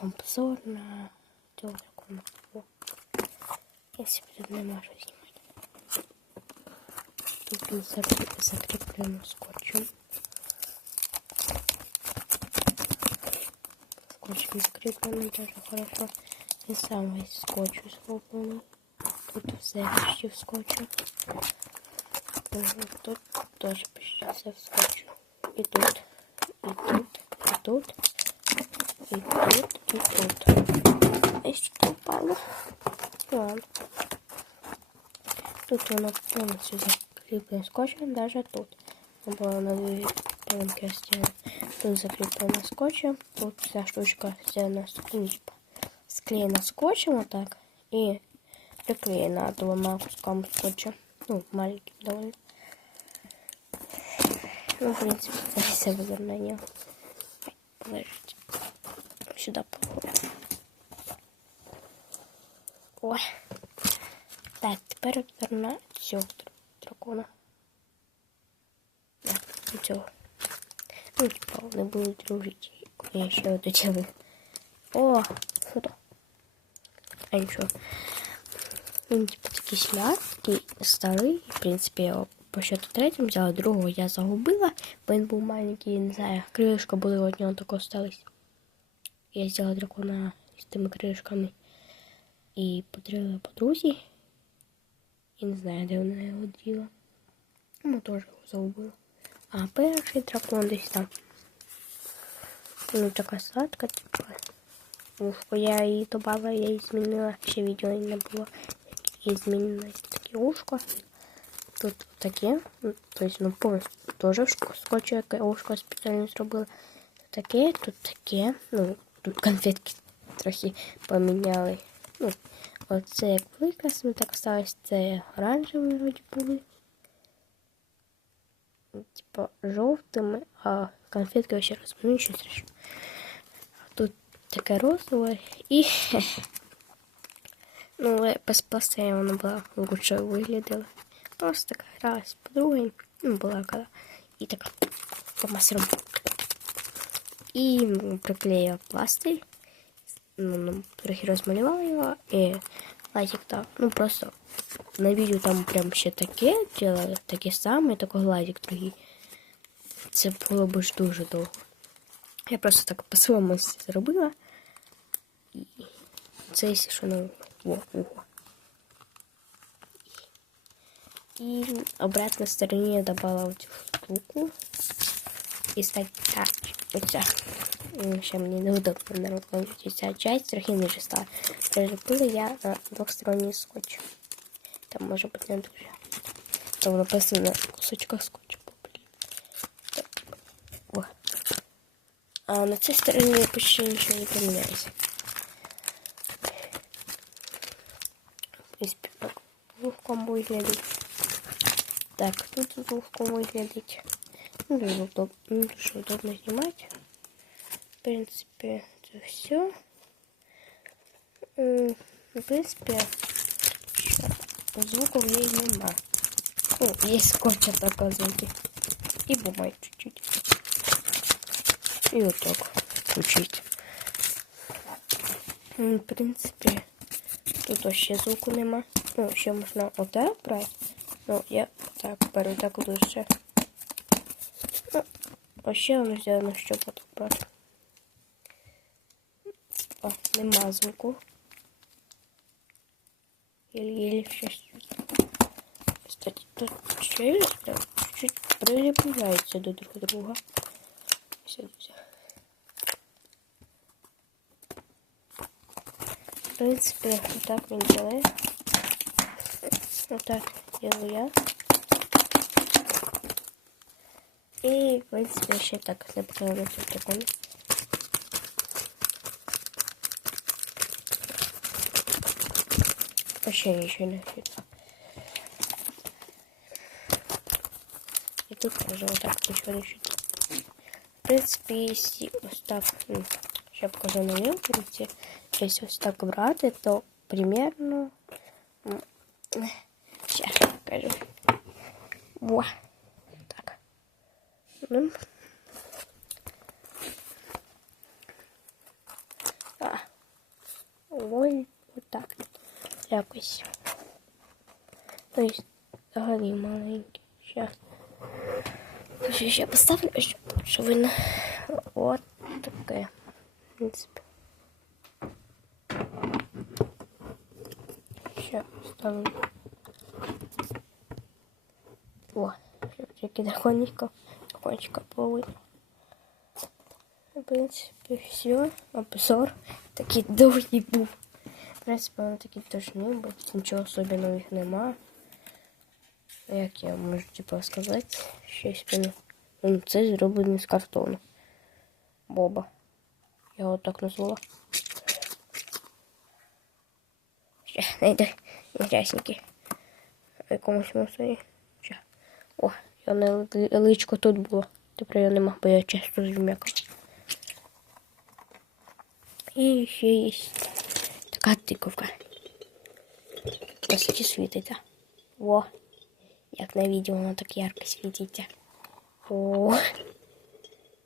обзор на цього дракона. О. Якщо тут нема що знімати. Тут він закріп- закріплено скотчем. Скотчем закріплений дуже хорошо. І сам весь скотч зроблений. Тут все почти в скотчу. Мгм, Тут теж почти все в скотчу. І тут, і тут, і тут, і тут, і тут. Що упало? Ладно. Тут воно повністю закріплено скотчем, навіть тут. Бо на дві тонкі стіни. Тут закріплено скотчем, тут вся штучка сделана склеєна, скотчем отак і приклеєна двома кусками скотча. Ну, маленьким довольно. Ну, в принципе, це все вивернення. Положите. Сюда. Ой. Так, тепер на цього дракона. Так, цього. Ну, типа, вони будуть дружити, коли я ще дочали. О, фото. А нічого. Він типу такий смятий, старий. В принципі, я його по счету третім взяла, другого я загубила, бо він був маленький, не знаю, крилишка були від нього тако остались. Я взяла дракона з тими крилишками і подарила подрузі. І не знаю, де вона його діла. Ну, теж його загубила. А перший дракон десь там. Ну, така сладка, типу. Ушко я її добавила, я її змінила. Ще відео не було. І змінилось таке ушко. Тут таке. ну, Тобто, ну, повністю теж в шко- скотчі яке ушко спеціально зробила. Тут таке, тут таке. Ну, конфетки трохи поміняли. Ну, оце як викрас, ми так осталось, це оранжеві вроді були. Типа жовтими, а конфетки вообще розмовляють нічого страшного. Тут таке розове і. Ну, без пластиря вона була лучше виглядала. Просто така гра з подругою. Ну, була коли. І така фломастером. І ну, приклеїла пластир. Ну, ну, трохи розмалювала його. І лазик так. Ну, просто на відео там прям ще таке делали, таке саме, такий лазик другий. Це було б дуже довго. Я просто так по-своєму зробила. І це, якщо що, ну, во, ухо. И обратно на стороне я добавила вот эту штуку. И стать так, так. Ще мені неудобно на руках ця часть трохи ниже стала. Прилепила я на двохсторонній скотч. Там може бути не дуже. Там написано на кусочках скотчу. А на цій стороні почти нічого не поміняється. В принципі, так звуком виглядить. Так, тут звуком виглядить. Ну, дуже удобно, ну, удобно знімати. В принципі, це все. В принципі, звуков є і нема. Ну, є скотча така звуки. І бумаги чуть-чуть. І отак включить. М, В принципі, тут вообще звуку нема. Ну, ще можна отак брати. Ну, я так беру так ближче. Ну, вообще воно сделано, щоб отак брати. О, нема звуку. Еле-еле щось. Кстати, тут челюсть чуть-чуть прилепляється до друг друга. Все, все. В принципе, вот так він делає. Вот так делаю я. И, в принципе, ще так потрібно все прикольно. Вообще ничего не видно. И тут тоже вот так ничего не видно. В принципе, если ось так, м, ще покажу на вилці, если ось так брати, то примерно, сейчас покажу. Во. Так. Ну. А, Ой, отак. Якось. Ось взагалі маленький. Щас. Ще, ще поставлю, щоб видно. От таке. В принципі. Ще ставлю. О, щоб тільки дракончика, дракончика половина. В принципі, все. Обзор такий довгий був. В принципі, він такий точний, бо нічого особливого їх нема. Як я можу типу, сказати, щось мені. Ну, це зроблено з картону. Боба. Я його так назвала. Ще, знайди учасники. В якомусь мусорі. Я на личко тут було. Тепер я нема, бо я часто зм'якав. І ще є така тиковка. Досить світиться. Во. Як на відео воно так ярко світиться. О.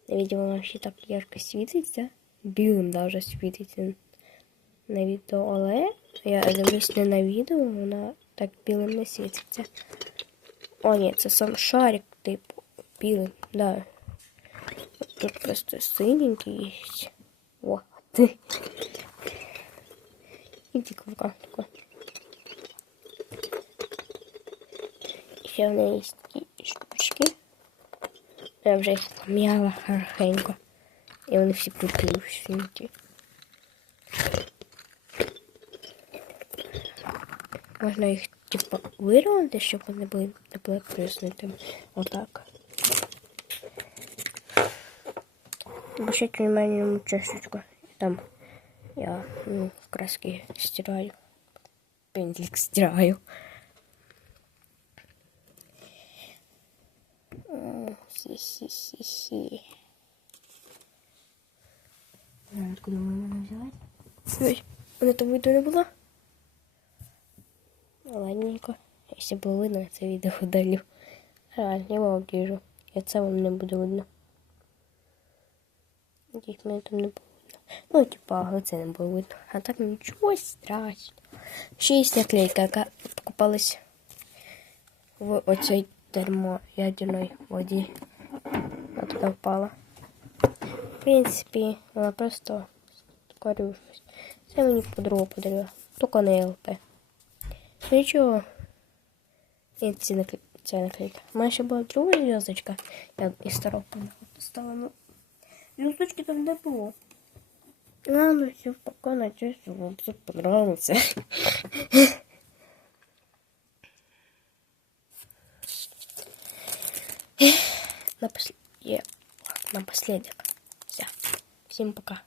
На відео воно ще так ярко світиться. Білим даже світиться на відео, але я дивлюсь не на відео, вона так білим не світиться. О, ні, це сам шарик, типу, білим, да. Тут просто синенький є. О, ти. Іди ковка такой. Ще в неї є такі штучки. Я вже їх м'яла гарненько. І вони всі приплюснуті. Можна їх типу вирвати, щоб вони були були приснутими. Отак. Бо ще тюрманному чашечку. Там я ну, краски стираю. Пензлик стираю. Хі-хі-хі-хі. Откуда можна взяти? Ой, вона там видно не було? Ладненько. Якщо було видно, це відео удалю. Я вам обіжу. Я це вам не буде видно. Надіюсь, мене там не було видно. Ну, типа, це не було видно. А так нічого страшного. Ще є наклейка, яка покупалась в оцій термоядерній воді. Вона туди впала. В принципі, вона просто корюшась. Це мені подруга подарила. Тільки не ЛП. Нічого. І ці наклей... ця наклейка. У мене ще була друга зв'язочка. Я із старого поставила. Ну, зв'язочки там не було. Ладно, все, пока надеюсь, вам все понравился. Напоследок. Напоследок. Все. Всем пока.